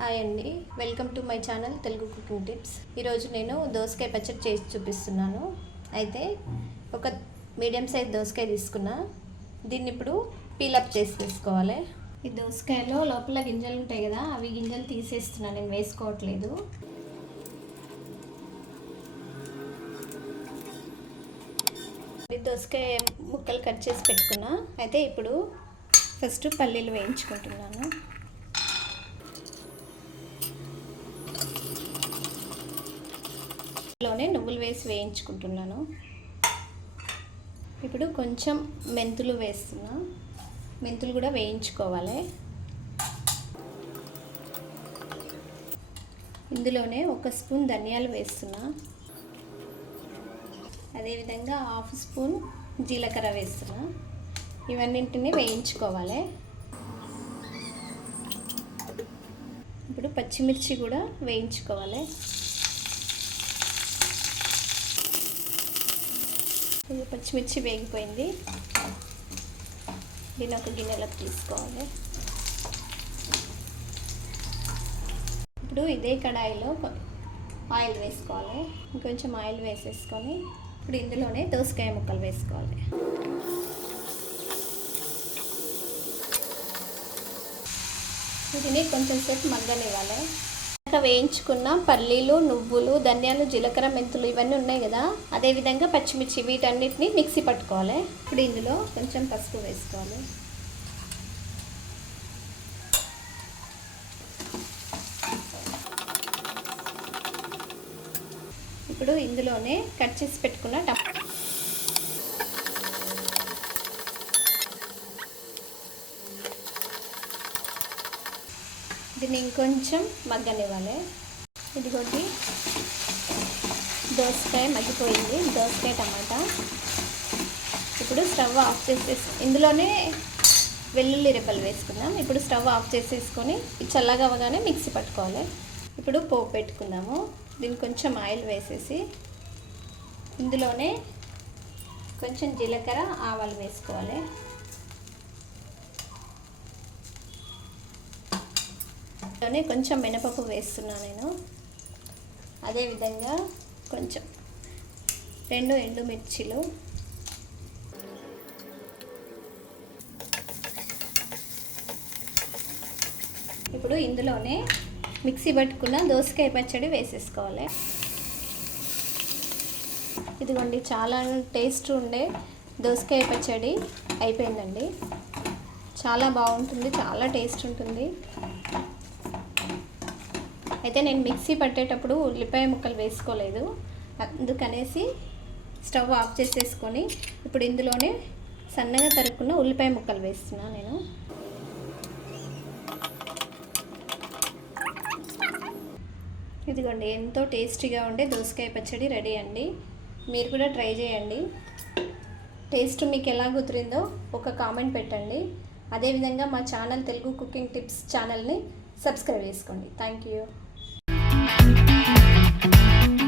Hi అండి. Welcome to my channel Telugu cooking tips. ఈరోజు నేను దోసకాయ పచ్చడి చేసి చూపిస్తున్నాను. అయితే ఒక మీడియం సైజ్ దోసకాయ తీసుకున్నా. దీన్ని ఇప్పుడు పీలప్ చేసి తీసుకోవాలి. ఈ దోసకాయలో లోపల గింజలు ఉంటాయి కదా అవి గింజలు తీసేస్తున్నాను నేను వేసుకోవట్లేదు. దోసకాయ ముక్కలు కట్ చేసి పెట్టుకున్నా. అయితే ఇప్పుడు ఫస్ట్ పల్లీలు వేయించుకుంటున్నాను. లోనే నువ్వులు వేసి వేయించుకుంటున్నాను. ఇప్పుడు కొంచెం మెంతులు వేస్తున్నా. మెంతులు కూడా వేయించుకోవాలి. ఇందులోనే ఒక స్పూన్ ధనియాలు వేస్తున్నా. అదేవిధంగా హాఫ్ స్పూన్ జీలకర్ర వేస్తున్నా. ఇవన్నింటినీ వేయించుకోవాలి. ఇప్పుడు పచ్చిమిర్చి కూడా వేయించుకోవాలి. ఇది పచ్చిమిర్చి వేగిపోయింది. దీన్ని ఒక గిన్నెలోకి తీసుకోవాలి. ఇప్పుడు ఇదే కడాయిలో ఆయిల్ వేసుకోవాలి. ఇంకొంచెం ఆయిల్ వేసేసుకొని ఇప్పుడు ఇందులోనే దోసకాయ ముక్కలు వేసుకోవాలి. దీన్ని కొంచెం సేపు మగ్గనివ్వాలి. వేయించుకున్న పల్లీలు నువ్వులు ధనియాలు జీలకర్ర మెంతులు ఇవన్నీ ఉన్నాయి కదా. అదేవిధంగా పచ్చిమిర్చి వీటన్నిటిని మిక్సీ పట్టుకోవాలి. ఇప్పుడు ఇందులో కొంచెం పసుపు వేసుకోవాలి. ఇప్పుడు ఇందులోనే కట్ చేసి పెట్టుకున్న టమాటా దీన్ని ఇంకొంచెం మగ్గనివ్వాలి. ఇదిగోటి దోసకాయ మగ్గిపోయింది. దోసకాయ టమాటా. ఇప్పుడు స్టవ్ ఆఫ్ చేసేసి ఇందులోనే వెల్లుల్లి రెప్పలు వేసుకుందాం. ఇప్పుడు స్టవ్ ఆఫ్ చేసేసుకొని చల్లగా అవ్వగానే మిక్సీ పట్టుకోవాలి. ఇప్పుడు పోపు పెట్టుకుందాము. దీనికి కొంచెం ఆయిల్ వేసేసి ఇందులోనే కొంచెం జీలకర్ర ఆవాలు వేసుకోవాలి. ఇందులోనే కొంచెం మినపప్పు వేస్తున్నాను నేను. అదేవిధంగా కొంచెం రెండు ఎండుమిర్చిలు. ఇప్పుడు ఇందులోనే మిక్సీ పట్టుకున్న దోసకాయ పచ్చడి వేసేసుకోవాలి. ఇదిగోండి చాలా టేస్ట్ ఉండే దోసకాయ పచ్చడి అయిపోయిందండి. చాలా బాగుంటుంది చాలా టేస్ట్ ఉంటుంది. అయితే నేను మిక్సీ పట్టేటప్పుడు ఉల్లిపాయ ముక్కలు వేసుకోలేదు. అందుకనేసి స్టవ్ ఆఫ్ చేసేసుకొని ఇప్పుడు ఇందులోనే సన్నగా తరుక్కున్న ఉల్లిపాయ ముక్కలు వేస్తున్నాను నేను. ఇదిగోండి ఎంతో టేస్టీగా ఉండే దోసకాయ పచ్చడి రెడీ అండి. మీరు కూడా ట్రై చేయండి. టేస్ట్ మీకు ఎలా కుదిరిందో ఒక కామెంట్ పెట్టండి. అదేవిధంగా మా ఛానల్ తెలుగు కుకింగ్ టిప్స్ ఛానల్ని సబ్స్క్రైబ్ చేసుకోండి. Thank you. なんだ?